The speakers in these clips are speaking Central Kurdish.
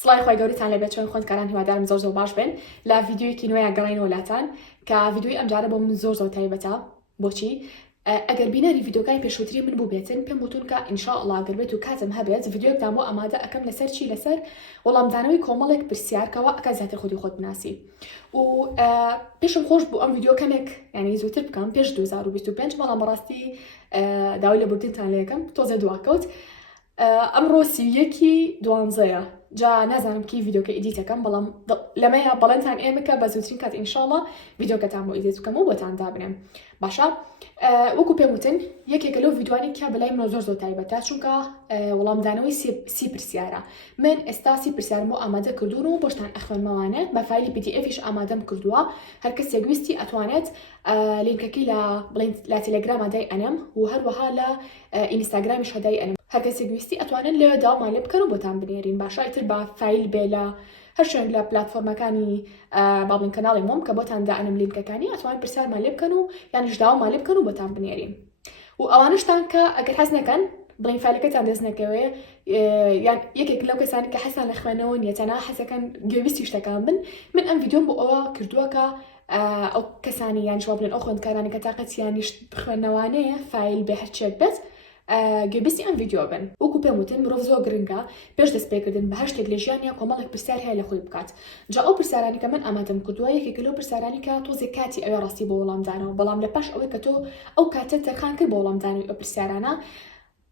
سڵای خۆی گەوریتان لەبێت چۆن خوێندکاران هیوادارم زۆر باش بن لە ڤیدیۆیەکی نوێیان گەڕینەوە لاتان کە ڤیدیۆی ئەمجارە بۆ من زۆر تایبەتە. بۆچی؟ ئەگەر بینەری ڤیدیۆکانی پێشووتری من بوو بێتن پێم وتون کە ئینشاءڵڵا ئەگەر بێت و کاتم هەبێت ڤیدیۆیەکتان بۆ ئامادە ئەکەم لەسەر چی؟ لەسەر وەڵامدانەوەی کۆمەڵێک پرسیار کەەوە ئەکە زیاتر خودی خۆت بناسی. و پێشم خۆش بوو ئەم ڤیدیۆ کەمێک ینی زووتر بکەم پێش 2025 بەڵام بەڕاستی داوای لەبوردنتان لێ یەکەم تۆزە دواکەوت. ئەمڕۆ 12 جا نازانم کی ڤیدیۆکە ئیدیتەکەم بەڵام لەمەیە بەڵێنتان ئێمەکە بە زووترین کات ئینشاءڵڵا ڤیدیۆکەتان بۆ ئیدیت بکەم و بۆتان دابنێم. باشە وەکو پێم وتن یەکێکە لەو ڤیدیۆانی کە بەلای منۆ زۆر تایبەتە چونکە وەڵامدانەوەی سی پرسیارە. من ئێستا سی پرسیارم بۆ ئامادە کردوون و بۆشتان ئەخوێنمەوانێت بە فایلی PDFیش ئامادەم کردووە. هەر کەسێک ویستی ئەتوانێت لینکەکەی لە تەلەگرامە دای ئەنێم و هەروەها لە ئینستاگرامیش هەدای ئەنێم. هەر کەسێک ویستی ئەتوانن لێوە داوامان لێ بکەن و بۆتان بنێرین. باشە ئیتر بە فایل بێ لە هەر شوێن لە پلاتفۆرمەکانی باڵین کەناڵی مۆم کە بۆتان دائەنم لینکەکانی ئەتوان پرسیارمان لێ بکەن و یانیش داوامان لێ بکەن و بۆتان بنێرین. و ئەوانشتان کە ئەگەر حەز نەکەن بڵین فایلەکەتان دەست نەکەوێ یان یەکێک لەو کەسانی کە حەسان لە خوێنەوە نیە تەنها حەزەکەن گوێویستی شتەکان بن، من ئەم ڤیدیۆم بۆ ئەوە کردووە کە ئەو کەسانی یان جواب بڵێن ئەو خوێندکارانی کە تاقەتیانی خوێندنەوانەیە فایل بێ هەرچێک بێت گوێبیستی ئەم ڤیدیۆ بن. وەکو پێم وتن مرۆڤ زۆر گرنگە پێش دەست پێکردن بە هەر شتێک لە ژیانیا کۆمەڵێک پرسیار هەیە لە خۆی بکات. جا ئەو پرسیارانی کە من ئامادەم کردووە یەکێکە لەو پرسیارانی کە تۆزێک کاتی ئەوێ ڕاستی بۆ وەڵامدانەوە، بەڵام لە پاش ئەوەی کە تۆ ئەو کاتە تەرخان کرد بۆ وەڵامدانی ئەو پرسیارانە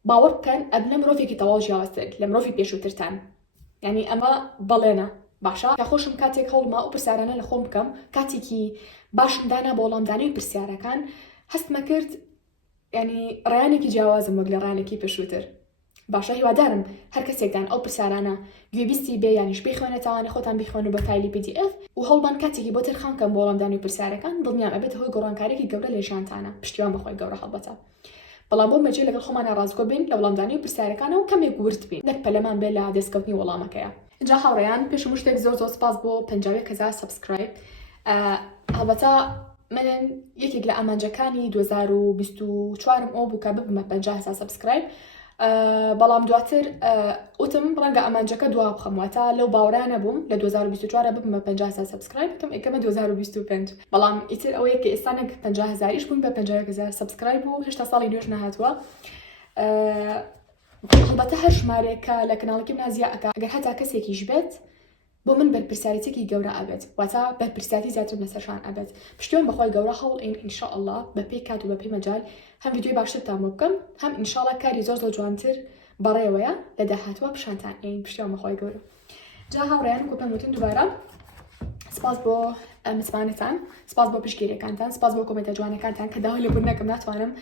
باوەڕ بکەن ئەبنە مرۆڤێکی تەواو جیاوازتر لە مرۆڤی پێشووترتان. یعنی ئەمە بەڵێنە. باشە کە خۆشم کاتێک هەوڵما ئەو پرسیارانە لە خۆم بکەم کاتێکی باشم دانا بۆ وەڵامدانی پرسیارەکان هەستمە کرد ینی ڕیانێکی جیاوازم وەک لە ڕیانێکی پێشووتر. باشە هیوادارم هەر کەسێکدان ئەو پرسیارانە گوێبیستی بێ یانیش بخوێنێتەوانێ خۆتان بخوێن و بە فایلی PDF و هەڵبان کاتێکی بۆ تەرخان کەم بۆ وەڵامدانی پرسیارەکان دڵنیام ئەبێت هۆی گۆڕانکارێکی گەورە لە ژیانتانە پشتیوان بەخۆی گەورە هەڵبەتە. بەڵام بۆ مەجێ لەگەڵ خۆمانە ڕازگۆ بین لە وەڵامدانی و پرسیارەکانەوە کەمێک ورد بین نەک پەلەمان بێ لە دەستکەوتنی وەڵامەکەیە. اینجا هاوڕێیان پێشم شتێک زۆر سپاس بۆ 50,000 سبسکرایب. هەڵبەتە من یەکێک لە ئامانجەکانی 2024 ئەو بوو کە ببمە 50,000 سبسکرایب، بەڵام دواتر وتم ڕەنگە ئامانجەکە دوا بخەمواتە لەو باوەڕانە بووم لە 2024 ببمە 50,000 سبسکرایب بکەم ئەکەمە 2025 بەڵام ئیتر ئەوەیە کە ئێستانێک 50,000 بووین بە 50,000 سبسکرایب و هێشتا ساڵی نوێژ نەهاتووە. هەڵبەتە هەر ژمارەیەکە لە کەناڵێکی نازیە ئەکا ئەگەر هەتا کەسێکیش بێت بۆ من بەرپرسیارەتێکی گەورە ئەبێت واتە بەرپرسیارەتی زیاتر لەسەرشان ئەبێت. پشتیوان بەخۆی گەورە هەوڵ ئین ئینشاءڵڵا بە پێی کات و بە پێی مەجال هەم ڤیدیۆی باشترتان بۆ بکەم هەم ئینشاءڵڵا کاری زۆر جوانتر بەڕێوەیە لە داهاتوە پیشانتان ئین پشتیوان بەخۆی گەورە. جا هاوڕێیان وەکو پێم وتن دووبارە سپاس بۆ میزبانتان، سپاس بۆ پشتگیریەکانتان، سپاس بۆ کۆمنتە جوانەکانتان کە داوای لەبوورنەکەم ناتوانم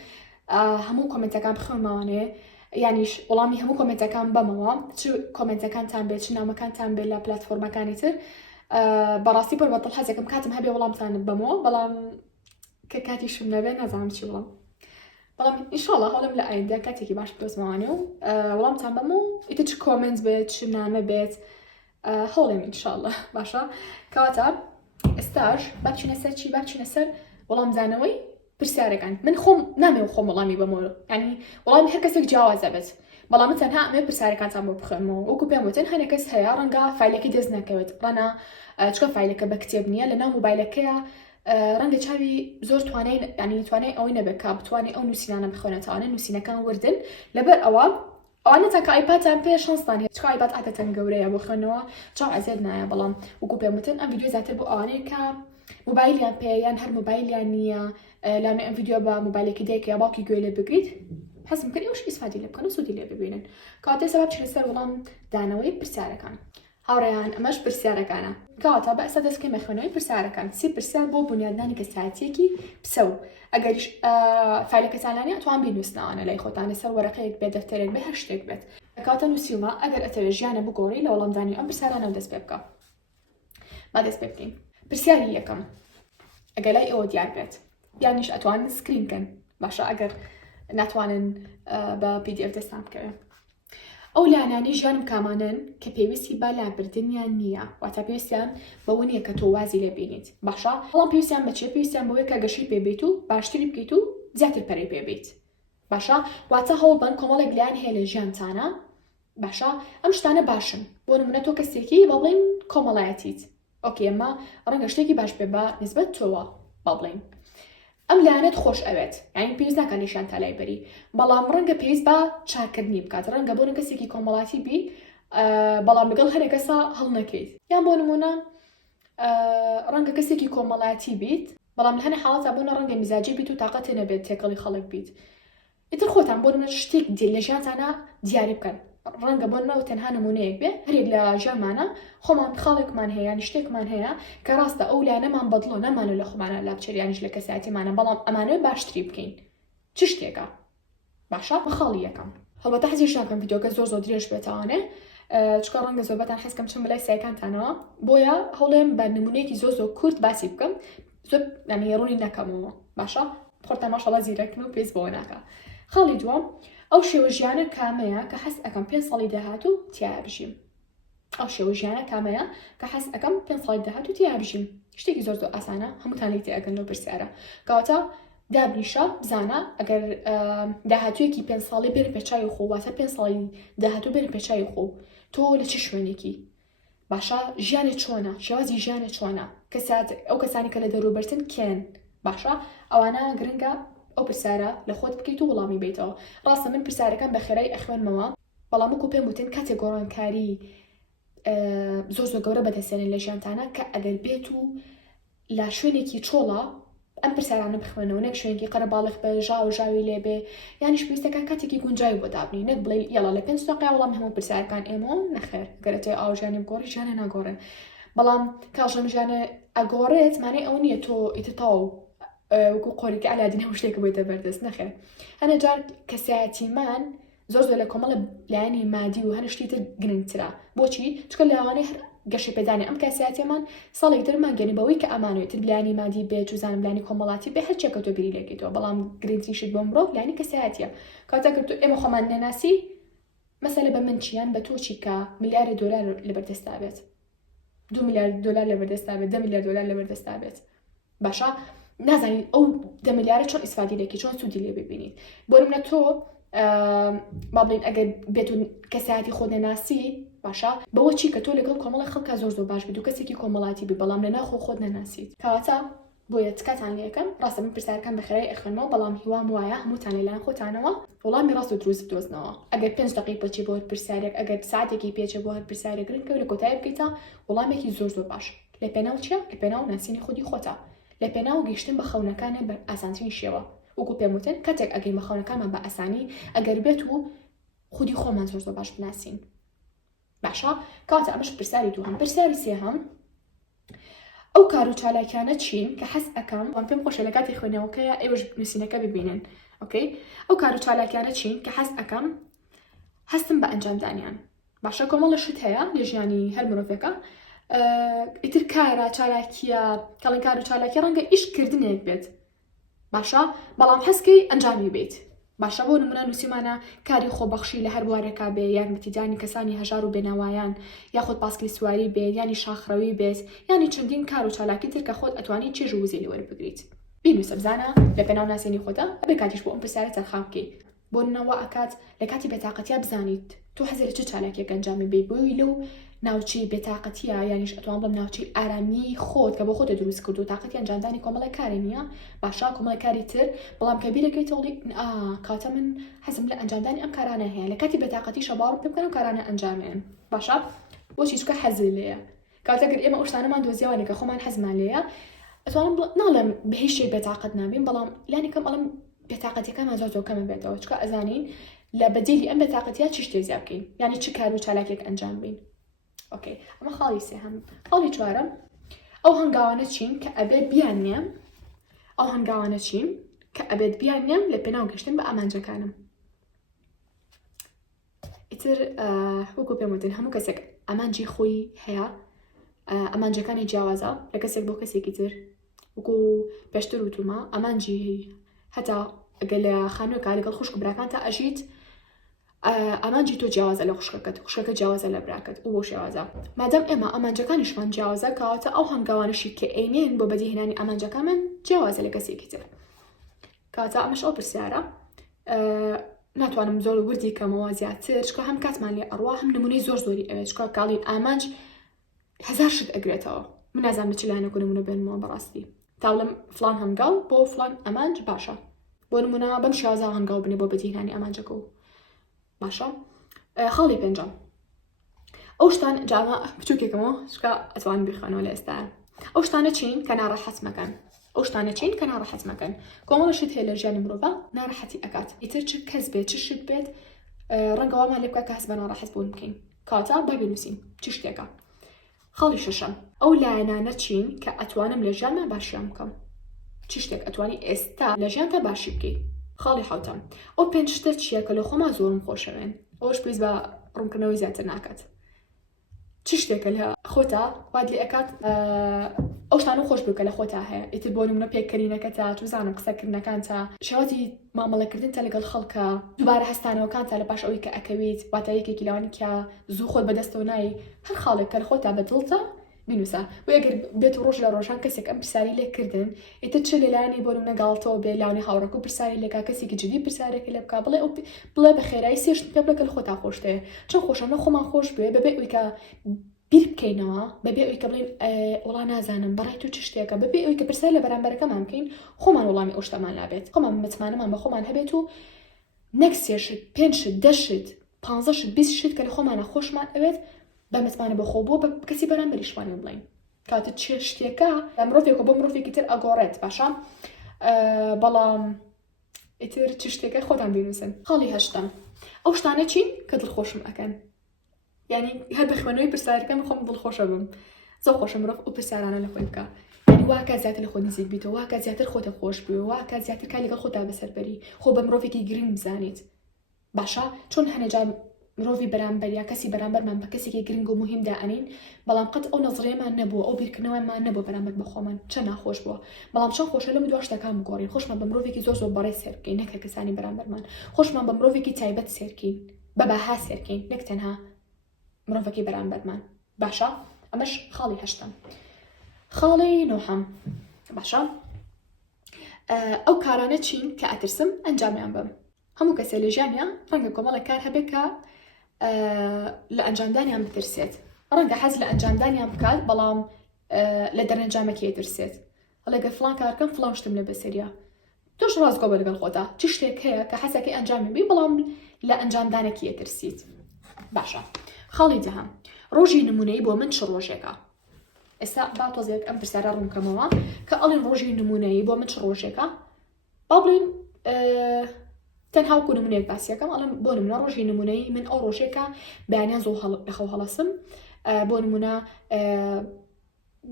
هەموو کۆمنتەکان بخوێنمەوانێ یانیش وەڵامی هەموو کۆمنتەکان بەمەوە چ کۆمنتەکانتان بێت چ نامەکانتان بێت لە پلاتفۆرمەکانی تر بەڕاستی پڕ بەدڵ حەزەکەم کاتم هەبێ وەڵامتان بەمەوە بەڵام کە کاتیشم نەبێ نازانم چی وڵام. بەڵام ئینشاءڵڵا هەوڵم لە ئایندە کاتێکی باش بدۆزمەوانێ و وەڵامتان بەمەوە ئیتر چ کۆمنت بێت چ نامە بێت هەوڵێم ئینشاءڵڵا. باشە کەواتە ئێستاش با بچینە سەر چی؟ با بچینە سەر وەڵامدانەوەی پرسیارەکان. من خۆم نامەوێ خۆم وەڵامی بەمەوە ینی وەڵامی هەر کەسێک جیاوازە بێت بەڵام من تەنها ئەمێ پرسیارەکانتان بۆ بخوێنمەوە. وەکو پێم وتن هەنێک کەس هەیە ڕەنگە فایلەکەی دەست نەکەوێت ڕەنا چکە فایلەکە بە کتێب نییە لەناو موبایلەکەیە ڕەنگە چاوی زۆر توانای ینی توانای ئەوەی نەبێت کە بتوانێت ئەو نووسینانە بخوێنێتەوانە نووسینەکان وردن لەبەر ئەوانەتە کە ئایپادتان پێ شانستان هەیە چکە ئایپاد عادەتەن گەورەیە بۆ خوێندنەوە چاو عەزیز نایە. بەڵام وەکو پێم وتن ئەم ڤیدیۆ زیاتر بۆ ئەوانەیە کە موبایلیان پێ یان هەر موبایلیان نییە لەنێ ئەم ڤیدیۆ بە موبایلێکی دایک یا باوکی گوێ لێ بگریت حەزم کرد ئەوش ئیسفادی لێ بکەن و سوودی لێ ببینن. کەواتە سەبا بچینە سەر وەڵام دانەوەی پرسیارەکان. هاوڕێیان ئەمەش پرسیارەکانە کەواتە بە ئێستا دەستکەی خوێنەوەی پرسیارەکان. سی پرسیار بۆ بنیادنانی کەسایەتیەکی پسە و ئەگەریش فایلەکەتانانی ئەتوان بینووسنەوانە لای خۆتان لەسەر وەرەقەیەک بێت دەفتەرێک بێ هەر شتێک بێت. کەواتە نووسیومە ئەگەر ئەتەوێت ژیانە بگۆڕی لە وەڵامدانی ئەم پرسیارانە دەست پێ بکە. با دەست پێ بکەین. پرسیاری یەکەم ئەگەر لای ئەوە دیار بێت یانیش ئەتوانن سکرینکەن. باشە ئەگەر ناتوانن بە PDF دەستان بکەوێن. ئەو لایەنانی ژیانم کامانن کە پێویستی با لابردنیان نییە واتە پێویستیان بەوە نییە کە تۆ وازی لێ بینیت. باشە بەڵام پێویستیان بەچێ؟ پێویستیان بەوەی کە گەشەی پێبیت و باشتری بکەیت و زیاتر پەرەی پێبیت. باشە واتە هەوڵ بن کۆمەڵێک لایەن هەیە لە ژیانتانە باشە ئەم شتانە باشن بۆ نمونە تۆ کەسێکی با بڵێن کۆمەڵایەتیت ئۆکێ ئەمە ڕەنگە شتێکی باش بێ بە نسبەت تۆوە با بڵێن ئەم لایەنەت خۆش ئەوێت یعنی پێویست ناکات نیشان تالای بەری بەڵام ڕەنگە پێویست بە چاکردنی بکات ڕەنگە بۆ کەسێکی کۆمەڵاتی بی بەڵام لەگەڵ هەرێک کەسا هەڵ نەکەیت یان بۆ نمونە ڕەنگە کەسێکی کۆمەڵاتی بیت بەڵام لە هەنێ حاڵەتە بۆ ڕەنگە میزاجی بیت و تااقەتێ نەبێت تێکەڵی خەڵک بیت ئیتر خۆتان بۆ نمونە شتێک لە ژیانتانە دیاری بکەن ڕەنگە بۆ نمونە تەنها نمونەیەک بێ هەرێک لە ژیانمانە خۆمان خاڵێکمان هەیە یان شتێکمان هەیە کە ڕاستە ئەو لایەنەمان بەدڵۆ نەمانە لە خۆمانە لا بچێریانیش لە کەسایەتیمانە بەڵام ئەمانەوە باشتری بکەین چ شتێکە باشە بە خاڵی یەکەم هەڵبەتە حەزیش ناکەم ڤیدیۆکە زۆر درێژ بێتەوانێ چکە ڕەنگە زۆربەتان حەز بکەم چەند بەلای سایەکانتانەوە بۆیە هەوڵێم بە نمونەیەکی زۆر کورت باسی بکەم زۆر ینی ڕوونی نەکەمەوە باشە خۆتان ماشەڵڵا زیرەکن و پێست بۆ ناکە خاڵی دووەم ئەو شێوە ژیانە کامەیە کە حەز ئەەکەم 5 ساڵی داهاتوو تیا بژیم ئەو شێوە ژیانە کامەیە کە حەز ئەەکەم 5 ساڵی داهاتوو تیا بژیم شتێکی زۆر ئاسانە هەمووتان لی تێئەگەن لەو پرسیارە کەواتە دابنیشە بزانە ئەگەر داهاتوویەکی 5 ساڵی بێنە پێچای خۆ واتە 5 ساڵی داهاتوو بێنە پێچای خۆ تۆ لە چ شوێنێکی باشە ژیانێک چۆنە شێوازی ژیانێک چۆنە ئەو کەسانی کە لە دەوروبەرتن کێن باشە ئەوانە گرنگە ئەو پرسیارە لە خۆت بکەیت و وەڵامی بیتەوە ڕاستە من پرسیارەکان بە خێرایی ئەخوێنمەوە بەڵام وەکو پێم وتن کاتێک گۆڕانکاری زۆر گەورە بەدەستێنن لە ژیانتانە کە ئەگەر بێت و لە شوێنێکی چۆڵە ئەم پرسیارانە بخوێنەوە نەک شوێنێکی قەرە باڵغ بە ژاو ژاوی لێبێ یانیش پێویستەکە کاتێکی گونجاوی بۆ دابنی نەک بڵێ یاڵا لە 5 دقیقە وەڵام هەموو پرسیارەکان ئێمە نەخێر گەرەتەوە ئاو ژیانی بگۆڕی ژیانە ناگۆڕێن بەڵام کاژەم ژیانە ئەگۆڕێت مانای ئەو نییە تۆ ئیتتاو وەکو قۆریکە ئالادین هەموو شتێک بێتە بەردەست نەخێر هەنە جار کەسایەتیمان زۆر لە کۆمەڵە لایەنی مادی و هەنە شتی تر گرنگترە بۆچی چکە لەوانەیە گەشی پێدانی ئەم کەسایەتیمان ساڵێک درمان گەنی بەوەی کە ئەمانوێت لایەنی مادی بێت و زانم لایەنی کۆمەڵاتی بێ هەرچێکە تۆ بیری لێکێتەوە بەڵام گرنگترینشت بۆ مرۆڤ لایەنی کەسایەتیە کاتێک تۆ ئێمە خۆمان نەناسی مەسەلە بە من چیان بە تۆ چی کە ملیارە دۆلار لەبەردەستا بێت 2 میلیارد دلار لەبەردەستا بێت 10 میلیارد دلار لەبەردەستا بێت باشە نازانین ئەو 10 میلیارە چۆن ئیسفادی لێکی چۆن سوودی لێ ببینیت بۆ نمونە تۆ با بڵین ئەگەر بێت و کەسایەتی خۆ نەناسی باشە بەوە چی کە تۆ لەگەڵ کۆمەڵی خەڵکە زۆر باش بیت و کەسێکی کۆمەڵاتی بی بەڵام لە ناخۆ خۆت نەناسیت کەواتە بۆیە تکاتان لێکەم ڕاستە من پرسیارەکان بەخێرایی ئەخوێنمەوە بەڵام هیوام وایە هەمووتان لەلایەن خۆتانەوە وەڵامی ڕاست و دروست بدۆزنەوە ئەگەر 5 دقیقە بچێ بۆ هەر پرسیارێک ئەگەر ساعتێکی پێچێ بۆ هەر پرسیارێک گرنگکە و لە کۆتایی بکەیتە وەڵامێکی زۆر باش لە پێناو چیە لە پێناو ناسینی خودی خۆتە لە پێناو گەیشتن بە خەونەکانە بە ئاسانترین شێوە وەکو پێم وتن کاتێک ئەگەی بە خەونەکانمان بە ئاسانی ئەگەر بێت و خودی خۆمان زۆر باش بناسین باشە کاتە ئەمەش پرسیاری دووهەم پرسیاری سێهەم ئەو کار و چالاکیانە چین کە حەز ئەەکەم وان پێم خۆشە لە کاتی خوێنەوەکەیە ئێوەش نووسینەکە ببینن ئۆکەی ئەو کار و چالاکیانە چین کە حەز ئەەکەم هەستم بە ئەنجامدانیان باشە کۆمەڵە شت هەیە لە ژیانی هەر مرۆڤێکە ئیتر کارە چالاکیە کەڵین کار و چالاکی ڕەنگە ئیشکردنێک بێت باشە بەڵام حەزکەی ئەنجامی بێت باشە بۆ نمونە نووسیمانە کاری خۆبەخشی لە هەر بوارێکا بێ یارمەتیدانی کەسانی هەژار و بێناوایان یاخود پاسکلی سواری بێت ینی شاخڕەوی بێت ینی چەندین کار و چالاکی تر کە خۆت ئەتوانی چێژ و وزەی وەربگریت بینوسە بزانە لە پێناو ناسینی خۆتە ئەبێ کاتیش بۆ ئەم پرسیارە تەرخام بکەیت بۆ نەوە ئەکات لە کاتی بێتاقەتیا بزانیت تۆ حەزی لە چ چالاکیەک ئەنجامی بێ بۆی لەو ناوچەی بێتاقەتیە یانیش ئەتوان بڵم ناوچەی ئارامی خۆت کە بۆ خۆت دروست کرد و تاقەتی ئەنجامدانی کۆمەڵی کاری نییە باشە کۆمەڵی کاری تر بەڵام کە بیرەکەیتەوەڵی کاتە من حەزم لە ئەنجامدانی ئەم کارانە هەیە لە کاتی بێتاقەتیشە باوەڕ پێ بکەم کارانە ئەنجامێن باشە بۆچی چکە حەزی لێیە کاتەگەر ئێمە ئەو شتانەمان دۆزیەوە کە خۆمان حەزمان لێیە ئەتوانم ناڵێم بە هیچ شتێک بێتاقەت نابین بەڵام لانی کەم ئەڵم بێتاقەتیەکەمان زۆر کەمە بێتەوە چکە ئەزانین لە بەدیلی ئەم بێتاقەتیە چی شتێک زیاد بکەین یعنی چ کار و چالاکێک ئەنجام بین اوكي اما خاڵی سێهەم خاڵی چوارەم ئەو هەنگاوانە چین کە ئەبێت بیانێم ئەو هەنگاوانە چین کە ئەبێت بیانێم لە پێناو گەشتن بە ئامانجەکانم ئیتر وەکو پێم وتن هەموو کەسێک ئامانجی خۆی هەیە ئامانجەکانی جیاوازە لە کەسێک بۆ کەسێکی تر وەکو پێشتر وتومە ئامانجی هەتا ئەگەر لە خانوویەکە لەگەڵ خوشک و براکانتە ئەژیت ئامانجی تۆ جیاوازە لە خوشکەکە جیاوازە لە براکەت و بۆ شێوازە مادەم ئێمە ئامانجەکانیشمان جیاوازە کەواتە ئەو هەنگاوانەشی کە ئەینێن بۆ بەدیهێنانی ئامانجەکانمان جیاوازە لە کەسێکی تر کەواتە ئەمەش ئەو پرسیارە ناتوانم زۆر وردی کەمەوە زیاتر چکە هەم کاتمان لێ ئەڕوا هەم نمونەی زۆری ئەوێت چکە کاڵین ئامانج هەزار شت ئەگرێتەوە من نازانم چ لایەنێک نمونە بێنمەوە بەڕاستی تاڵم فلان هەنگاو بۆ فلان ئەمانج باشە بۆ نمونە بەم شازا هەنگاو بنێ بۆ بەجێهێنانی ئەمانجەکە و باشە خاڵی پێنجەم ئەو شتان جامە بچووکێکەوە چکە ئەتوان بیخوانەوە لە ئێستا ئەو شتانە چین کە ناڕەحەت مەکەن ئەو شتانە چین کە ناڕەحەت مەکەن کۆمەڵە شت هەیە لە ژیانی مرۆڤ ناڕەحەتی ئەکات ئیتر چ کەس بێت چ شت بێت ڕەنگەوامان لێ بکە کە هەست بە ناڕەحەت بوون بکەین کاتە با بنووسین چ شتێکە خاڵی شەشەم ئەو لایەنانە چین کە ئەتوانم لە ژیانمان باشیان بکەم چ شتێک ئەتوانی ئێستا لە ژیانتە باشی بکەیت خاڵی حوتەم ئەو پێنج شتە چیە کە لە خۆمان زۆرم خۆشەوێن ئەوش پێویست بە ڕوونکردنەوەی زیاتر ناکات چ شتێکە لە خۆتا واد لێ ئەکات ئەو شتانە خۆش بکە لە خۆتا هەیە ئیتر بۆ نمونە پێکردنەکەتە توزانم قسەکردنەکانتە شێوازی مامەڵەکردنتە لەگەڵ خەڵکە دووبارە هەستانەوەکانتە لە پاش ئەوەی کە ئەکەویت واتە یەکێکی لەوانی کە زوو خۆت بەدەستەوە نایی هەر خاڵێک کە لە خۆتا بەدڵتە بینوسە و ئەگەر بێت ڕۆژ لە ڕۆژان کەسێک ئەم پرسیاری لێکردن ئیتر چ لەلایەنی بۆ نمونە گاڵتەوە بێ لاونی هاوڕێک و پرسیاری لێکا کەسێکی جدی پرسیارێکی لێ بکا بڵێ بە خێرایی سێ شت پێ بڵێ کە لە خۆتا خۆشتەیە چەند خۆشانە خۆمان خۆش بێ بەبێ ئەوەی کە بیر بکەینەوە بەبێ ئەوەی کە بڵین وڵا نازانم بەڕای تو چ شتێکە بەبێ ئەوەی کە پرسیار لە بەرامبەرەکەمان بکەین خۆمان وەڵامی ئەو شتەمان لابێت خۆمان متمانەمان بە خۆمان هەبێت و نەک سێ شت پێنج شت دە شت پانزە شت بیست شت کە لە خۆمانە خۆشمان ئەوێت بە متمانە بەخۆ بۆ بە کەسی بەرامبەریشوانی بڵین کاتە چ شتێکە لە مرۆڤێک بۆ مرۆڤێکی تر ئەگۆڕێت باشە بەڵام ئیتر چ شتێکە خۆتان بینوسن خاڵی هەشتم ئەو شتانە چین کە دڵخۆشم ئەکەن یعنی هەر بە خوێنەوەی پرسیارەکەم خۆم دڵخۆشە بم زۆر خۆشە مرۆڤ ئەو پرسیارانە لە خۆی بکە یعنی واکە زیاتر لە خۆ نزیک بیتەوە واکە زیاتر خۆتە خۆش بوێ واکە زیاتر کار لەگەڵ خۆتا بەسەربەری خۆ بە مرۆڤێکی گرنگ بزانیت باشە چۆن هەنێجا مرۆڤی بەرامبەر یا کەسی بەرامبەرمان بە کەسێکی گرنگ و مهم دائەنین بەڵام قەت ئەو نەزڕێمان نەبووە ئەو بیرکردنەوەمان نەبووە بەرامبەر بە خۆمان چە ناخۆش بووە بەڵام چەند خۆشە لەم دوو شتەکان بگۆڕین خۆشمان بە مرۆڤێکی زۆر زۆر بەڕێ سێرکەین نەکە کەسانی بەرامبەرمان خۆشمان بە مرۆڤێکی تایبەت سێرکەین بە باها سێرکەین نەک تەنها مرۆڤێکی بەرامبەرمان باشە ئەمەش خاڵی هەشتم خاڵی نۆحەم باشە ئەو کارانە چین کە ئەترسم ئەنجامیان بم هەموو کەسێ لە ژیانیان ڕەنگە کۆمەڵێک کار هەبێت کە لە ئەنجامدانیان بترسێت ڕەنگە حەز لە ئەنجامدانیان بکات بەڵام لە دەرەنجامەکەی ترسێت هەڵێگە فڵان کارکەم فڵان شتم لە بەسەریە تۆش ڕاستگۆ بە لەگەڵ خۆتا چ شتێک هەیە کە حەزەکەی ئەنجامی بی بەڵام لە ئەنجامدانێکی ترسیت باشە خاڵی دەهەم ڕۆژی نمونەی بۆ من چ ڕۆژێکە ئێستا با تۆزێک ئەم پرسیارە ڕوونکەمەوە کە ئەڵێن ڕۆژی نمونەی بۆ من چ ڕۆژێکە با بڵین تەنها وەکو نمونەیەک باسیەکەم ئەڵێم بۆ نمونە ڕۆژی نمونەی من ئەو ڕۆژێکە بەیانیان زۆر لەخەو هەڵەسم بۆ نمونە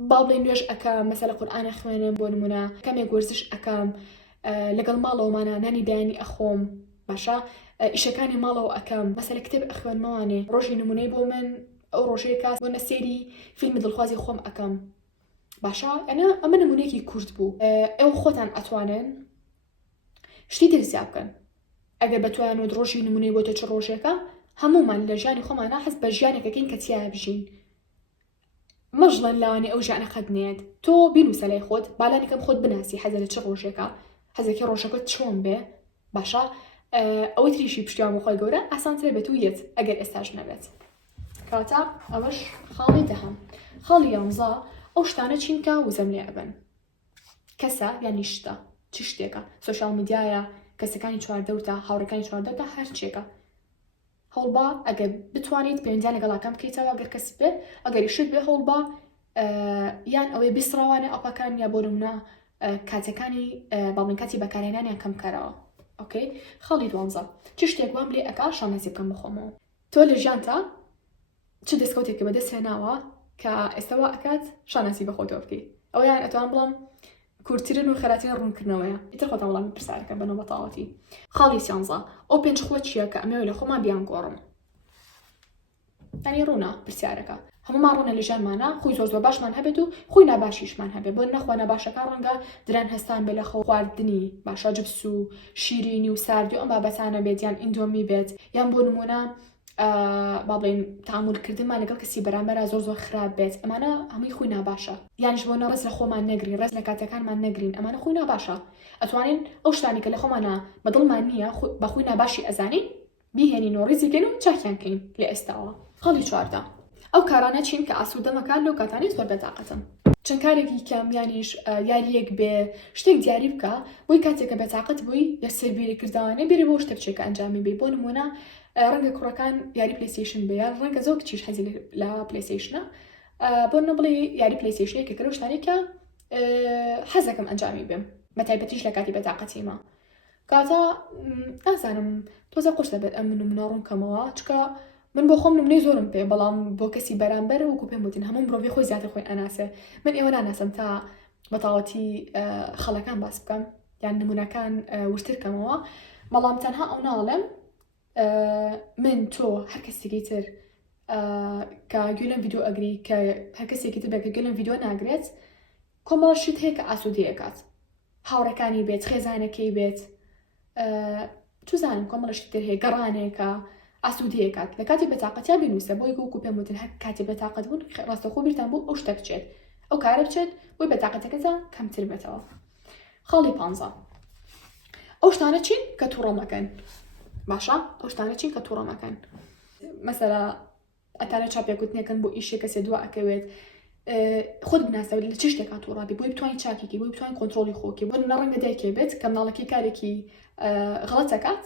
با بڵێن نوێژ ئەکەم مەسەلە قورئانە خوێنم بۆ نمونە کەمێک وەرزش ئەکەم لەگەڵ ماڵەوەمانە نانی دایانی ئەخۆم باشە ئیشەکانی ماڵەوە ئەکەم مەسەلە کتێب ئەخوێنمەوانێ ڕۆژی نمونەی بۆ من ئەو ڕۆژەیەکە بۆ نەسێری فیلمی دڵخوازی خۆم ئەکەم باشە ئەمە نمونەیەکی کورت بوو ئێوە خۆتان ئەتوانن شتی ترسیا بکەن ئەگەر بەتوانێت ڕۆژی نمونەی بۆ تۆ چ ڕۆژێکە هەمومان لە ژیانی خۆمانە حەز بە ژیانێکەکەین کە تیایە بژین مەژڵەن لاوانی ئەو ژیانە قەدنێت تۆ بینوسە لای خۆت بالانێکم خۆت بناسی حەزە لە چ ڕۆژێکە حەزەکەی ڕۆژەکەت چۆن بێ باشە ئەوەی تریشی پشتیوان بخۆی گەورە ئاسانترێ بێت و یەت ئەگەر ئێستاش نەبێت کاتە ئەوەش خاڵی دەهەم خاڵی یانزە ئەو شتانە چینکە وزەم لێ ئەبن کەسە یانی شتە چ شتێکە سۆشیال میدیایە کەسەکانی چواردەوتە هاوڕەکانی چواردەوتە هەر چێکە هەوڵبا ئەگەر بتوانیت پەیوەندیان لەگەڵاکەم بکەیتەوە ئەگەر کەس بێ ئەگەری شت بێ هەوڵبا یان ئەوەی بیسڕەوانێ ئەپەکان یا بۆ نمونە کاتەکانی باڵین کاتی بەکارهێنانیان کەم بکەرەوە ئۆکەی خاڵی دوانزە چ شتێک وام لێ ئەکا شانەزی بکەم بخۆمەوە تۆ لە ژیانتا چ دەستکەوتێکی بەدەست هێناوە کە ئێستاوا ئەکات شانەزی بەخۆتەوە بکەیت ئەویان ئەتوان بڵم کورتترین و خەراترین ڕوونکردنەوەیە ئیتر خۆتان وەڵامی پرسیارەکە بەنەوە بەتاڵەتی خاڵی سیانزە ئەو پێنج خۆ چییە کە ئەمەوێ لە خۆمان بیان گۆڕم ینی ڕوونە پرسیارەکە هەمومان ڕوونە لە ژیانمانە خۆی زۆر باشمان هەبێت و خۆی ناباشیشمان هەبێت بۆ نەخوا نەباشەکان ڕەنگە دران هەستان بێ لە خۆ خواردنی باشە جبس و شیرینی و ساردی و ئەم بابەتانە بێت یان ئیندۆمی بێت یان بۆ نمونە با بڵێن تامولکردنمان لەگەڵ کەسی بەرامبەر زۆر خراپ بێت ئەمانە هەمووی خۆی ناباشە یانش بۆ ڕێز لە خۆمان نەگرین ڕێز لە کاتەکانمان نەگرین ئەمانە خۆی ناباشە ئەتوانین ئەو شتانی کە لە خۆمانە بەدڵمان نییە بە خۆی ناباشی ئەزانین بیهێنین و ڕێزیکەین و چاکیانکەین لە ئێستاوە. خەڵی چواردا ئەو کارانە چین کە ئاسوودەمەکان لەو کاتانی زۆر بەتاقەتن چەند کارێکی کەم یانیش یاریەک بێ شتێک دیاری بکە بۆی کاتێککە بەتاقەت بووی یەسەر بیرکردوانە بیری بۆ شتێک چێکە ئەنجامی بێ بۆ نمونە ڕەنگە کوڕەکان یاری پلیستیشن بێ ڕەنگە زۆر کچیش حەزی لە پلیستیشنە بۆ نەبڵێ یاری پلیستیشنەیە کە کرۆ شتانێکە حەزەکەم ئەنجامی بێم بە تایبەتیش لە کاتی بەتاقەتیمە کاتە ئازانم تۆزە قوش دەبێت ئەم منە ڕوونکەمەوە چکە من بۆ خۆم نمونەی زۆرم پێ بەڵام بۆ کەسی بەرامبەر وەکو پێم وتین هەموو مرۆڤی خۆی زیاتر خۆی ئەناسێ من ئێوە ناناسم تا بەتاوەتی خەڵەکان باس بکەم یان نمونەکان وشترکەمەوە بەڵام تەنها ئەو ناڵێم من تۆ هەر کەسێکی تر کە گوێلم ڤیدیۆ ئەگری کە هەر کەسێکی تر بێت کە گوێلم ڤیدیۆ ناگرێت کۆمەڵە شت هەیە کە ئاسوودەیەکات هاوڕەکانی بێت خێزانەکەی بێت توزانم کۆمەڵە شت تر هەیە گەڕانێکە ئاسوودەیەکات لە کاتی بەتاقەتیا بینویسە بۆی وەکو پێم وتن هەر کاتی بەتاقەت بوون ڕاستەخۆ بیرتان بوو ئەو شتە بچێت ئەو کارە بچێت بۆی بەتاقەتەکەتە کەمتر بێتەوە. خاڵی 15 ئەو شتانە چین کە تووڕەمەکەن باشە ئەو شتانە چین کە تووڕەمەکەن مەسەلا ئەتانە چاپێکوتنێکن بۆ ئیشێک کەسێ دوا ئەکەوێت خۆت بناسە لە چ شتێکا تووڕابی بۆی بتوانین چاکێکی بۆی بتوانین کۆنتڕۆلی خۆکی بۆ نەڕەنگە دایکێ بێت کە ماڵەکی کارێکی غەڵەتەکات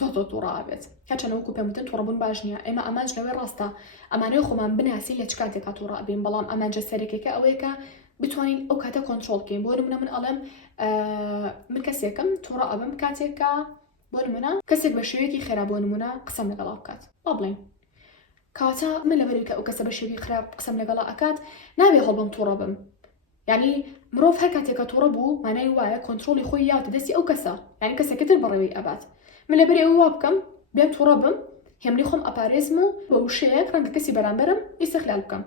زۆر تووڕا بێت کەچەنە وەکو پێم وتن تووڕەبوون باش نییە ئێمە ئەمانج لەوەی ڕاستە ئەمانەی خۆمان بناسی لە چ کاتێکا تووڕا بین بەڵام ئەمانجە سەرەکێکە ئەوەیەکە بتوانین ئەو کاتە کۆنتڕۆڵ بکەین بۆ نمونە من ئەڵێم من کەسێکم تووڕە ئەبم کاتێکە بۆ نمونە کەسێک بە شێوەیەکی خێرا بۆ نمونە قسەم لەگەڵا بکات با بڵێن کاتە من لەبەرەوەی کە ئەو کەسە بە شێوەی خراپ قسەم لەگەڵا ئەکات نابێ هەڵبم تووڕە بم یعنی مرۆڤ هەر کاتێکە تووڕە بوو مانای وایە کۆنتڕۆلی خۆی یاتە دەستی ئەو کەسە یعنی کەسێکتر بەڕێوەی ئەبات من لەبەرێ ئەو وا بکەم بێم تووڕە بم هێمنی خۆم ئەپارێزم و بە وشەیەک ڕەنگە کەسی بەرامبەرم ئیستیغلال بکەم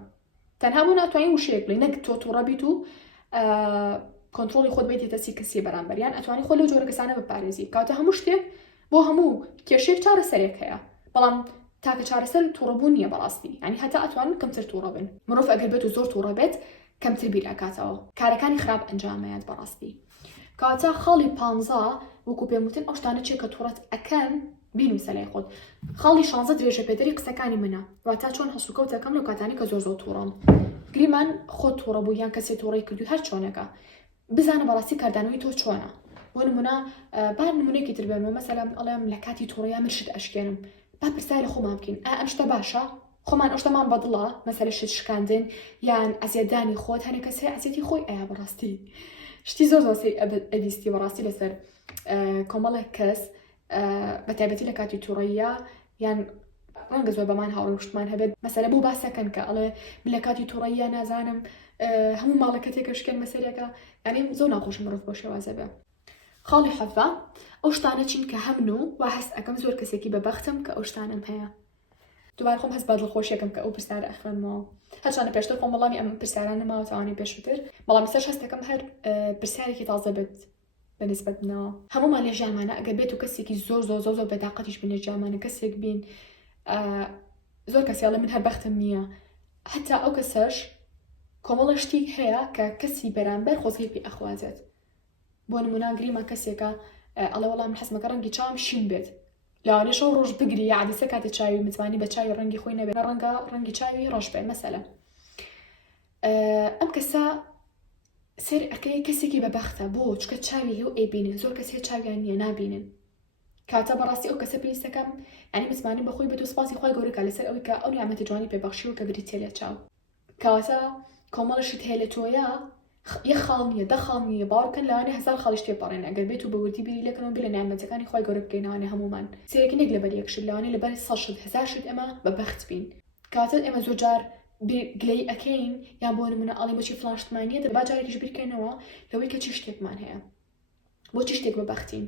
تەنها بۆ ناتوانین وشەیەک بڵێ نەک تۆ تووڕە بیت و کۆنتڕۆلی خۆت بیت دەستی کەسی بەرامبەر یان ئەتوانی خۆ لەو جۆرە کەسانە بپارێزی کاتە هەموو شتێک بۆ هەموو کێشەیەک چارەسەرێک هەیە بەڵام تاکە چارەسەر تووڕەبوون نییە بەڕاستی ینی هەتا ئەتوانن کەمتر تووڕە بن مرۆڤ ئەگەر بێت و زۆر تووڕە بێت کەمتر بیرکاتەوە کارەکانی خراپ ئەنجامەیەت بەڕاستی کاتە خاڵی 15 وەکو پێم وتن ئەو شتانە چێک کە تووڕەت ئەکەن بینویسە لای خۆت. خاڵی 16 درێژە پێدەری قسەکانی منە واتە چۆن هەسوکەوتەکەم لەو کاتانی کە زۆر تووڕەم گریمان خۆت تووڕە بوو یان کەسێ تووڕەی کردو هەر چۆنەکە بزانە بەڕاستی کاردانەوەی تۆ چۆنە بۆ نمونە با نمونەیەکی تر بێنەوە مەسەلەن ئەڵێم لە کاتی تووڕەیە من شت ئەشکێنم با پرسای لە خۆمان بکەین ئەم شتە باشە خۆمان ئەو شتەمان بەدڵە مەسەلە شت شکاندن یان ئەزیێدانی خۆت هەنێ کەس هەیە ئەزیێتی خۆی ئەیە بەڕاستی شتی زۆر زۆسی ئەبیستی بەڕاستی لەسەر کۆمەڵێک کەس بە تایبەتی لە کاتی تووڕەیە یان ڕەنگە زۆر بەمان هاوڕشتمان هەبێت مەسەلە بۆ باسەکەن کە ئەڵێ لە کاتی تووڕەیە نازانم هەموو ماڵەکە تێکەشکێن مەسەرێکە یعنی زۆر ناخۆش مرۆڤ بۆ شێوازە بێ. خاڵی 17 ئەو شتانە چین کە هەمن و وا هەست ئەەکەم زۆر کەسێکی بەبەختم کە ئەو شتانم هەیە دووبارە خۆم هەست بە دڵخۆشیەکەم کە ئەو پرسیارە ئەخوێنمەوە هەرچانە پێشتر خۆم وەڵامی ئەم پرسیارانە ماوە تاوانی پێشووتر بەڵام سەر هەستەکەم هەر پرسیارێکی تازە بێت بەنسبەت منەوە هەمومان لە ژیانمانە ئەگەر بێت و کەسێکی زۆر زۆر زۆر زۆر بەتاقەتیش بین لە ژیانمانە کەسێک بین زۆر کەسیاڵە من هەر بەختم نییە حتا ئەو کەسەش کۆمەڵە شتێک هەیە کە کەسی بەرامبەر خۆزگەی پێ ئەخوازێت بۆ نمونە گریمان کەسێکە ئەڵێ وەڵام حەزمەکە ڕەنگی چاوم شین بێت لەوانێ شەو ڕۆژ بگری عادەسە کاتێ چاوی متوانی بە چاوی ڕەنگی خۆی نەبێت ڕەنگە ڕەنگی چاوی ڕۆژ بێت مەسەلە ئەم کەسە سێر ئەەکەی کەسێکی بەبەختە بۆ چکە چاوی هێو ئەیبینن زۆر کەسێ چاویان نییە نابینن کاتە بەڕاستی ئەو کەسە پێویستەکەم ینی متمانی بەخۆی بێت و سپاسی خۆی گەورەکە لەسەر ئەوەی کە ئەو نیامەتی جوانی پێبەخشیوە کە بریتێ لە چاو کاتە کۆمەڵشت هەیە لە تۆیە یەک خاڵ نییە دە خاڵ نییە باوەڕکەن لەوانێ هەزار خاڵیش تێپەڕێن ئەگەر بێت و بە وردی بیری لەکەنەوە بێ لە نیامەتەکانی خۆی گەورە بکەینەوانێ هەمومان سێرەکی نێک لەبەر یەکشت لەوانێ لەبەر 100 شت ئەمە بەبەخت بین کاتە ئێمە زۆر جار گلەی ئەەکەین یان بۆ نمونە ئاڵی بۆچی فلاشتمانیە دەبا جارێکیش بیرکەینەوە لەوەی کە چی شتێکمان هەیە بۆچی شتێک بەبەختین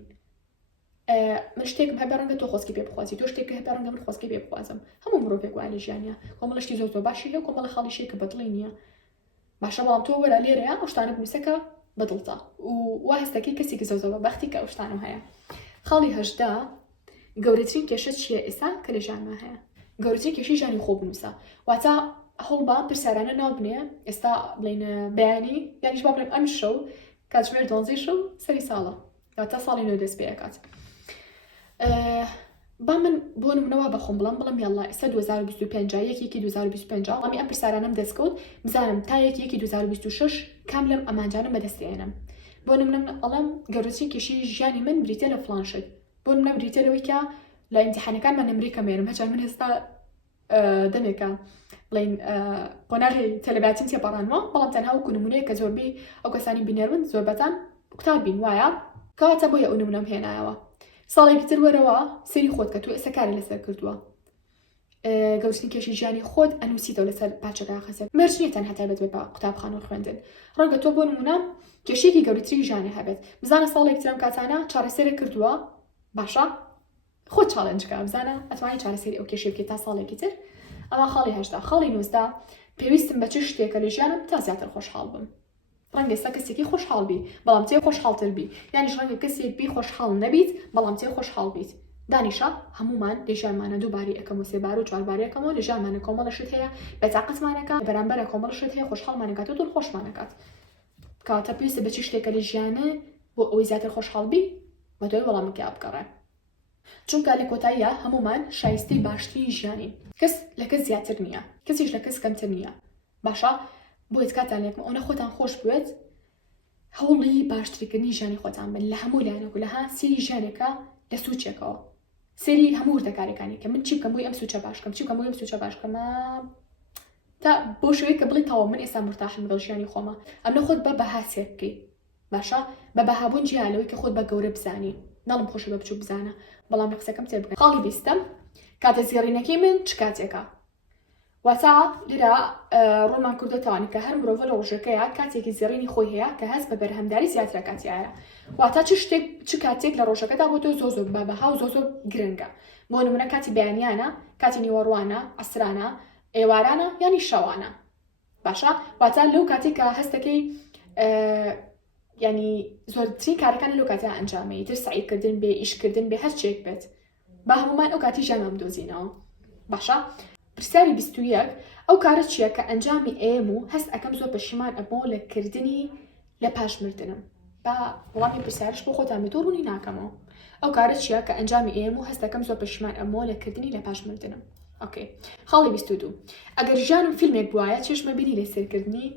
من شتێکم هەبێ ڕەنگە تۆ خۆزگی پێ بخوازی تۆ شتێک هەبێ ڕەنگە من خۆزگی پێ بخوازم هەموو مرۆڤێک وایە لە ژیانە کۆمەڵە شتی زۆر باشی هەیە کۆمەڵە خاڵیشەیە کە بەدڵی نییە باشە بەڵام تۆ وەرە لێرەیە ئەو شتانە بنووسەکە بەدڵتە و وا هەستەکەی کەسێکی زۆر زۆر بەبەختی کە ئەو شتانە هەیە. خاڵی 18 گەورەترین کێشە چییە ئێستا کە لە ژیانمان هەیە گەورەترین کێشەی ژیانی خۆ بنووسە واتە هەوڵ بە پرسیارانە ناو بنێ ئێستا بڵێن بەیانی یانیش با بڵێن ئەم شەو کاتژمێر 12 شەو سەری ساڵە واتە ساڵی نوێ دەست پێ دەکات با من بۆ نمونەوە بەخۆم بڵم یاڵا ئێستا 2025 یەکێکی 2025 ئەمی ئەم پرسیارانەم دەستکەوت بزانم تا یەکێکی 2026 کام لەم ئەمانجانە بەدەستێنم بۆ نمونە ئەڵەم گەورەترین کێشەی ژیانی من بریتە لە فڵان شت بۆ نمونە بریتە لەوەی کە لە ئیمتیحانەکانمان نمرەی کەمێنم هەچان من هێستا دەمێکە بڵێن قۆناغی تەلەبیاتیم تێپەڕانەوە بەڵام تەنها وەکو نمونەیە کە زۆربەی ئەو کەسانی بینێرون زۆربەتان قوتاب بین وایە کەواتە بۆیە ئەو نمونەم هێنایەوە ساڵێکی تر وەرەوە سەری خۆت کە تۆ ئێستا کاری لەسەر کردووە گەورەترین کێشەی ژیانی خۆت ئەنووسیتەوە لەسەر پاچەکە خەسەر مەرج نیە تەنها تایبەت بێت بە قوتابخانە خوێندن ڕەنگە تۆ بۆ نمونە کێشەیەکی گەورەتری ژیانی هەبێت بزانە ساڵێک ترم کاتانە چارەسەرێک کردووە باشە خۆت چالنجکە بزانە ئەتوانی چارەسەری ئەو کێشەی بکەیت تا ساڵێکی تر ئەمە خاڵی 80 خاڵی 90 پێویستم بە چ شتێکە لە ژیانم تا زیاتر خۆشحاڵ بم ڕەنگە ئێستا کەسێکی خۆشحاڵ بی بەڵام تێ خۆشحاڵتر بی یانیش ڕەنگە کەسێک بی خۆشحاڵ نەبیت بەڵام تێ خۆشحاڵ بیت دانیشە هەمومان لە ژیانمانە دووباری ئەەکەم و سێبار و چوارباری ئەەکەمەوە لە ژیانمانە کۆمەڵە شت هەیە بەتاقەتمانەکە بەرامبەرە کۆمەڵ شت هەیە خۆشحاڵمانەکات و دڵخۆشمانەکات کاتە پێویستە بە چ شتێکە لە ژیانە بۆ ئەوەی زیاتر خۆشحاڵ بی بە دوای وەڵامێکی بگەڕێ چونکە لە کۆتاییە هەمومان شایستەی باشترین ژیانین کەس لە کەس زیاتر نییە کەسیش لە کەس کەمتر نییە باشە بۆ کاتان لێکمە ئەوە خۆتان خۆش بوێت هەوڵی باشترکردنی ژیانی خۆتان بن لە هەموو لایەنێک و لەها سێری ژیانێکە لە سوچێکەوە سێری هەموو وردەکارەکانی کە من چی بکەم بۆی ئەم سوچە باشکەم چی بکەم بۆی ئەم سوچە باشکەمە تا بۆ شوەیە کە بڵی تاوە من ئێستا مرتاحم لەگەڵ ژیانی خۆمە ئەم لە خۆت بە بەها سێر بکەی باشە بە بەهابوون جیالەوەی کە خۆت بە گەورە بزانی ناڵم خۆشە بە بچوو بزانە بەڵام لە قسەکەم تێ بکەن خاڵی بیستم کاتە زیێڕینەکەی من چ کاتێکە واتە لێرە ڕۆمان کردەتەوانی کە هەر مرۆڤ لە ڕۆژەکەیە کاتێکی زیێڕینی خۆی هەیە کە هەست بە بەرهەمداری زیاترە کاتیایە واتە چ کاتێک لە ڕۆژەکەدا بۆ تۆ زۆر بە بەها و زۆر گرنگە بۆ نمونە کاتی بەیانیانە کاتی نیوەڕوانە ئەسرانە ئێوارانە ینی شەوانە باشە واتە لەو کاتێک کە هەستەکەی ینی زۆرترین کارەکان لەو کاتە ئەنجامەی تر سعیکردن بێ ئیشکردن بێ هەر چێک بێت بە هەمومان ئەو کاتی ژیانمان بدۆزینەوە باشە پرسیاری 21 ئەو کارە چییە کە ئەنجامی ئێم و هەست ئەەکەم زۆر پەشیمان ئەبەوە لە کردنی لە پاشمردنم با وڵامی پرسیارش بۆ خۆتان بێت و ڕوونی ناکەمەوە ئەو کارە چییە کە ئەنجامی ئێم و هەست ئەەکەم زۆر پەشیمان ئەمەوە لە کردنی لە پاشمردنم ئۆکەی خاڵی 22 ئەگەر ژیانم فیلمێک بوایە چێشمە بینی لە سێرکردنی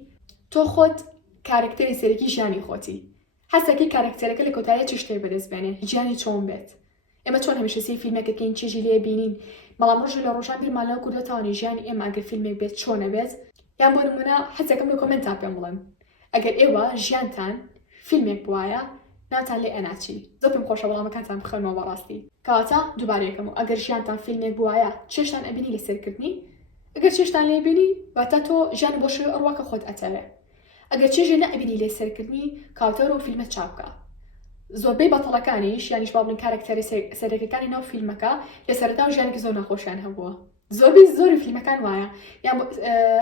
تۆ خۆت کارکتەری سەرەکی ژیانی خۆتی هەستەکەی کارکتەرەکە لە کۆتاییە چ شتێک بەدەستبێنێ ژیانی چۆن بێت ئێمە چۆن هەمیشە سی فیلمێکەکەین چێژی لێ بینین بەڵام ڕۆژی لە ڕۆژان بیرمان لەو کوردەتەوانی ژیانی ئێمە ئەگەر فیلمێک بێت چۆنە بێت یان بۆ نمونە حەزەکەم لە کۆمنتان پێم بڵێن ئەگەر ئێوە ژیانتان فیلمێک بوایە ناتان لێ ئەناچی زۆر پێم خۆشە وەڵامەکانتان بخەنەوە بەڕاستی کەواتە دووبارەیەکەم و ئەگەر ژیانتان فیلمێک بوایە چێشتان ئەبینی لە سەرکردنی ئەگەر چێشتان لێ بینی واتە تۆ ژیان بۆ شوێ ئەڕواکە خۆت ئەتەوێ ئەگەر چێژێ نەئەبینی لێ سەرکردنی کاوتەرە و فیلمە چاپکە زۆربەی بەتەڵەکانیش یانیش با بڵین کارکتەری سەرەکیەکانی ناو فیلمەکە لە سەرەتا و ژیانێکی زۆر ناخۆشیان هەبووە زۆری فیلمەکان وایە یان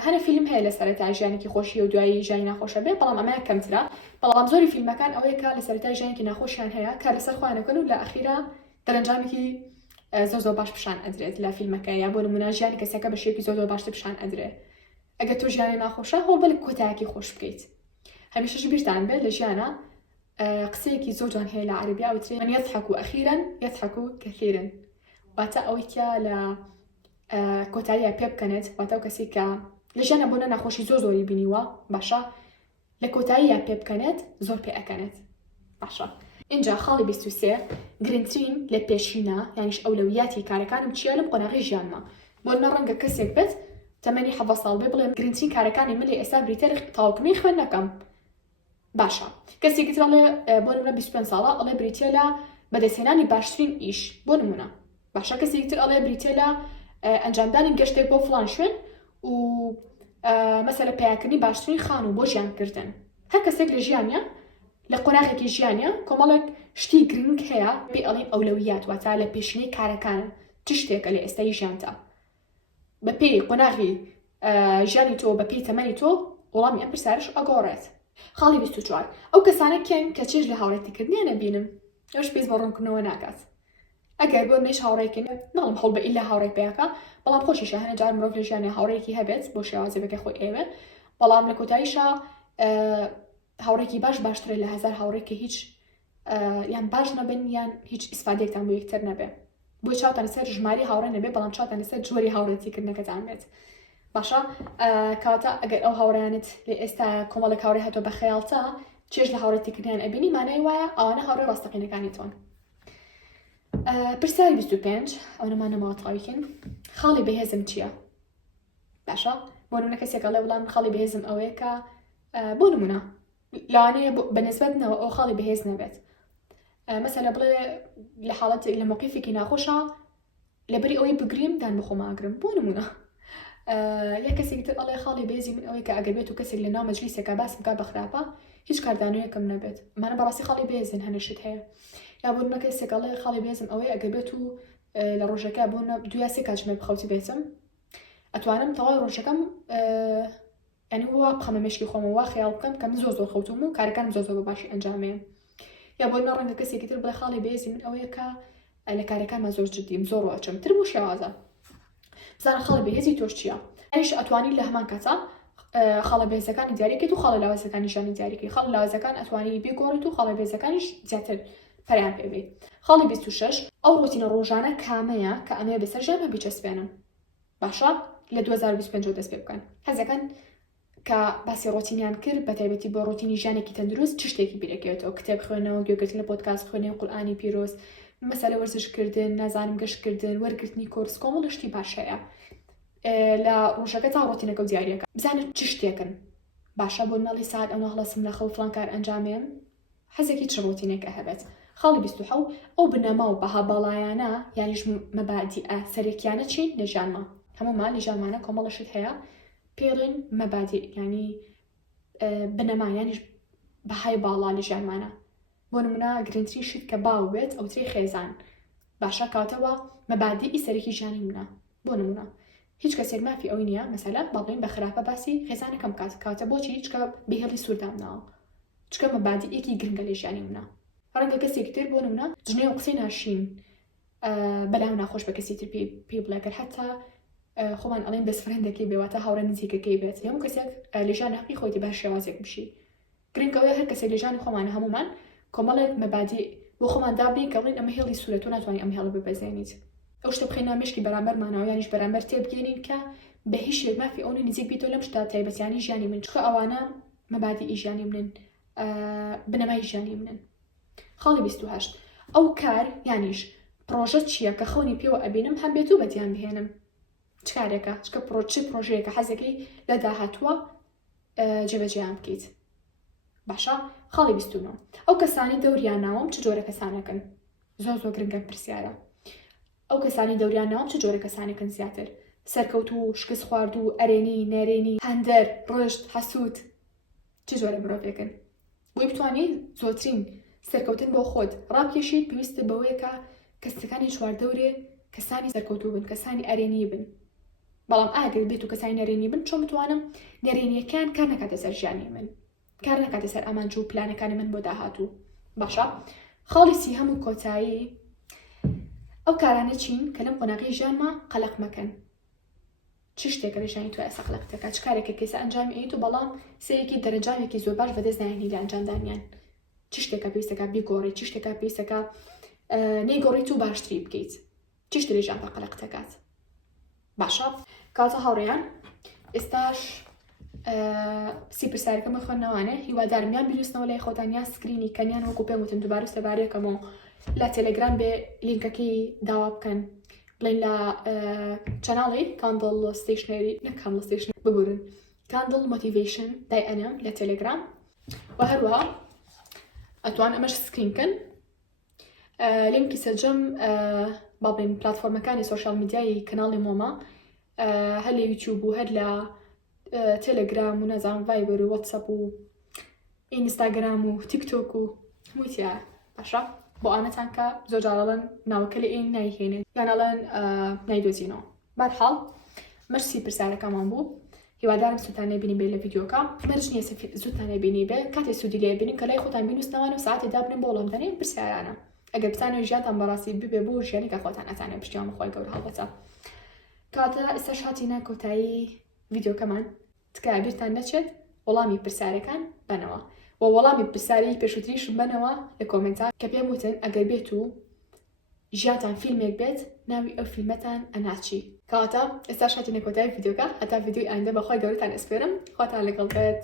هەنە فیلم هەیە لە سەرەتا ژیانێکی خۆشی و دوایی ژیانی ناخۆشە بێ بەڵام ئەمەیە کەمترە بەڵام زۆری فیلمەکان ئەوەیە کە لە سەرەتا ژیانێکی ناخۆشیان هەیە کار لەسەر خۆیانەکەن و لە ئەخیرا دەرەنجامێکی زۆر باش پیشان ئەدرێت لە فیلمەکە یا بۆ نمونە ژیانی کەسەکە بە شێوەیەکی زۆر باشتر پیشان ئەدرێت ئەگەر تۆ ژیانی ناخۆشە هەوڵ بە لە کۆتاییەکی خۆش بکەیت هەمیشەش بیرتان بێت لە ژیانە قسەیەکی زۆر جوان هەیە لە عەربی ئەوترێ من يضحك أخيرا يضحك كثيرا واتە ئەوەی کە لە کۆتاییە پێ بکەنێت واتە ئەو کەسی کە لە ژیانە بۆ نەخۆشی زۆری بینیوە باشە لە کۆتاییە پێ بکەنێت زۆر پێ ئەکەنێت باشە اینجا خاڵی 23 گرنگترین لە پێشینە یانیش ئەولەویاتی کارەکانم چیە لەم قۆناغی ژیانمە بۆ نە ڕەنگە کەسێک بێت تەمەنی 7 ساڵ بێ بڵێم گرنگترین کارەکانی من لە ئێستا بریتە تاوکمی خوێندنەکەم باشە کەسێکی تر ئەڵێ بۆ نمونە 25 ساڵە ئەڵێ بریتە لە بەدەستهێنانی باشترین ئیش بۆ نمونە باشە کەسێکی تر ئەڵێ بریتە لە ئەنجامدانی گەشتێک بۆ فڵان شوێن و مەسەلە پیاکردنی باشترین خان و بۆ ژیانکردن هەر کەسێک لە ژیانە لە قۆناغێکی ژیانە کۆمەڵێک شتی گرنگ هەیە پێی ئەڵێن ئەولەویات واتە لە پێشینەی کارەکان چ شتێکە لە ئێستای ژیانتە بە پێی قۆناغی ژیانی تۆ بە پێی تەمەنی تۆ وەڵامی ئەم پرسیارش ئەگۆڕێت خاڵی 24 ئەو کەسانە کێن کە چێژ لە هاوڕێتیکردنیانە بینم ئەوش پێیز بە ڕوونکردنەوە ناکات ئەگەر بۆ نەیش هاوڕێکن ناڵم هەڵ بە ئیلا هاوڕێک پێیاکە بەڵام خۆشیشە هەنە جار مرۆڤ لە ژیانی هاوڕێکی هەبێت بۆ شێوازێبەکە خۆی ئێوە بەڵام لە کۆتاییشە هاوڕێکی باشترە لە هەزار هاوڕێکی هیچ یان باش نەبن یان هیچ ئیسفادێکتان بۆ یەکتر نەبێ بۆ چاوتان لەسەر ژماری هاوڕێ نەبێ بەڵام چاوتان لەسەر جۆری هاوڕێتیکردنەکەتان بێت باشە کاتە ئەگەر ئەو هاوڕیانت لێ ئێستا کۆمەڵێک هاوڕێ هاتۆ بە خەیاڵتە چێژ لە هاوڕێتیکردیان ئەبینی مانای وایە ئەوانە هاوڕێ ڕاستەقینەکانی تۆن. پرسیاری 25 ئەو نەمانە ماوەتەواویکن خاڵی بەهێزم چییە؟ باشە بۆ نمونە کەسێکە لێ وڵام خاڵی بەهێزم ئەوەیە کە بۆ نمونە لەوانەیە بەنسبەتنەوە ئەو خاڵی بەهێز نەبێت مەسەلە بڵێ لە حاڵەت لە موقیفێکی ناخۆشە لەبەری ئەوەی بگریم دان بخۆم ئاگرم بۆ نمونە یە کەسێکی تر ئەڵێ خاڵی بەهێزی من ئەوەیە کە ئەگەر بێت و کەسێک لە ناو مەجلیسێکە باس بکات بە خراپە هیچ کاردانەوەیەکم نەبێت مانە بەڕاستی خاڵی بەهێزن هەنەشت هەیە یا بۆ نمونە کەسێک ئەڵێ خاڵی بەهێزم ئەوەیە ئەگەر بێت و لە ڕۆژەکە بۆ دو یا سێ کاتژمێر بخەوتی بێتم ئەتوانم تەواوی ڕۆژەکەم یعنی وا بخەمە مێشکی خۆمە وا خەیاڵ بکەم کە من زۆر خەوتوم و کارەکانم زۆر بە باشی ئەنجامێن یا بۆ نمونە ڕەنگە کەسێکی تر بڵێ خاڵی بەهێزی من ئەوەیە کە لە کارەکانمان زۆر جددیم زۆر ڕۆچم تر بوو شێوازە بزانە خاڵی بەهێزی تۆش چییە؟ ئەیش ئەتوانی لە هەمان کاتە خاڵە بەهێزەکانی دیاریکەیت و خاڵە لاوازەکانیشانی دیاریکەی خاڵ لاوازەکان ئەتوانی بێگۆڕیت و خاڵە بەهێزەکانیش زیاتر پەریان پێبێت. خاڵی 26 ئەو ڕۆتینە ڕۆژانە کامەیە کە ئەمەیە بەسەر ژیانمە بیچەسپێنم باشە لە 2025 دەست پێ بکەن هەزەکەن کە باسی ڕۆتینیان کرد بە تایبەتی بۆ ڕۆتینی ژیانێکی تەندروست چ شتێکی بیرەکەوێتەوە کتێب خوێنەوە گوێگرتن لە پۆدکاست خوێنەوە قورئانی پیرۆز مەسەلە وەرزشکردن نازانم گەشتکردن وەرگرتنی کۆرس کۆمەڵ شتی باش هەیە لە ڕۆژەکە تا ڕۆتینەکە و دیاریەکە بزانێت چ شتێکن باشە بۆ نەڵی ساعت ئەو هەڵەسم لە خەو فڵان کار ئەنجامێن حەزێکی چ ڕۆتینێکە هەبێت. خاڵی 27 ئەو بنەما و بەها باڵایانە یانیش مەبادیئە سەرێکیانە چین لە ژیانمان هەمومان لە ژیانمانە کۆمەڵەشت هەیە پێڵێن مەبادی ینی بنەما یانیش بەهای باڵا لە ژیانمانە بۆ نمونە گرنگترین شت کە باو بێت ئەو تری خێزان باشە کاتەوە مەبادیئی سەرەکی ژیانی منە بۆ نمونە هیچ کەسێک مافی ئەوی نییە مەسەلە باڵێن بە خراپە باسی خێزانەکەم کاتە بۆچی چکە بێهێڵی سووردامناوە چکە مەبادیئێکی گرنگە لە ژیانی منە ڕەنگە کەسێکی تر بۆ نمونە جنێ و قسەی ناشین بەلاو ناخۆش بە کەسی تر پێ بڵێگەر حتا خۆمان ئەڵێن بەسفرەندەکەی بێواتە هاوڕێ نزیکەکەی بێت هەموو کەسێک لە ژیان حەقی خۆی باش شێوازێک بشی گرنگەوەی هەر کەسێک لە ژیانی خۆمانە هەمومان کۆمەڵێک مەبادی بۆ خۆمان دابین کە بڵین ئەمە هێڵی سوورە تۆ ناتوانانی ئەم هێڵە بپەزێنیت ئەو شتە بخەینە مشکی بەرامبەرمانەوە یانیش بەرامبەر تێبگەێنین کە بە هیچ شێک مافی ئەوە نزیک بیتۆ لەم شتا تایبەتیانی ژیانی من چکە ئەوانە مەبادیئی ژیانی منن بنەمای ژیانی منن. خاڵی 28 ئەو کار یانیش پرۆژە چییە کە خەونی پێوە ئەبینم هەم بێت و بەدیان بهێنم چ کارێکە چکە پرۆژەیەکە حەزەکەی لە داهاتووە جێبەجێیان بکەیت باشە. خاڵی 29 ئەو کەسانی دەوریان ناوم چ جۆرە کەسانەکەن زۆر گرنگە پرسیارە ئەو کەسانی دەوریان ناوم چ جۆرە کەسانێکن زیاتر سەرکەوت و شکست خوارد و ئەرێنی نەرێنی هەندەر ڕشت حەسوود چ جۆرە مرۆڤێکن بۆی بتوانین زۆرترین سەرکەوتن بۆ خۆت ڕابکێشیت پێویستە بەوەیە کە کەسەکانی چواردەورێ کەسانی سەرکەوتوو بن کەسانی ئەرێنی بن بەڵام ئاگەر بێت و کەسانی نەرێنی بن چۆن بتوانم نەرێنیەکان کار نەکاتە سەر ژیانی من کار نەکاتە سەر ئەمانجە و پلانەکانی من بۆ داهاتوو باشە. خاڵی 30 هەموو کۆتایی ئەو کارانە چین کە لەم قۆناغی ژیانما قەلەق مەکەن چ شتێکە لە ژیانی تۆ ئێستا قەلەق دەکات چ کارێکە کەسە ئەنجامی ئەیت و بەڵام سەیەکی دەرەجاوێکی زۆر باش بەدەست نایێنی لە ئەنجامدانیان چ شتێکە پێویستەکە بیگۆڕیت چ شتێکە پێویستەکە نەیگۆڕیت و باشتری بکەیت چ شتێک لە ژیان قەلەق دەکات باشە. کاتە هاوڕێیان ئێستاش سی پرسیارەکەمە خوێندنەوانێ هیوادارم یان بیرروستنەوە لای خۆتان یان سکرینی کەنیان وەکو پێم وتم دووبارە سەبارەکەمەوە لە تەلەگرام بێ لینکەکەی داوا بکەن بڵێن لە چەناڵی کاندڵ ستیشنەری نە کاندڵ ستیشن ببورن کاندڵ مۆتیڤیشن دای ئەنەم لە تەلەگرام و هەروەها ئەتوان ئەمەش سکرینکەن لینکی سەرجەم با بڵێن پلاتفۆرمەکانی سۆشیال میدیایی کەناڵی مۆما هەر لە یوتیوب و هەر لە تەلەگرام و نەزانم ڤایبەر و واتسەپ و ئینستاگرام و تیکتۆک و هەموویتیە باشە بۆ ئامەتان کە زۆر جارەڵەن ناوەکە لە ئین نایهێنێت یانەڵەن نایدۆزینەوە بەرحاڵ مەرسی پرسیارەکەمان بوو هیوادارم سوودتان لێبینی بێ لە ڤیدیۆکە مەرج نییە زوودتان لێبینی بێ کاتێک سوودی لێبینین کە لای خۆتان بینوستنەوەن و ساعتی دابنن بۆ وەڵامدانەی پرسیارانە ئەگەر بتانێت ژیانتان بەڕاستی ببێ بۆ ژیانی کە خۆتان ئەتانێت پشتیوان بەخۆی گەورە هەڵبەتە. کاتە ئێستاش هاتینە کۆتایی ڤیدیۆکەمان، تکایە بیرتان نەچێت وەڵامی پرسیارەکان بنەوە و وەڵامی پرسیاری پێشووتریشم بنەوە لە کۆمنتار کە پێم وتن ئەگەر بێت و ژیانتان فیلمێک بێت ناوی ئەو فیلمەتان ئەناچی. کەواتە ئێستاش هاتینە کۆتایی ڤیدیۆکە، هەتا ڤیدیۆی ئایندا بەخۆی گەورەتان ئەسپێرم. خواتان لەگەڵ بێت.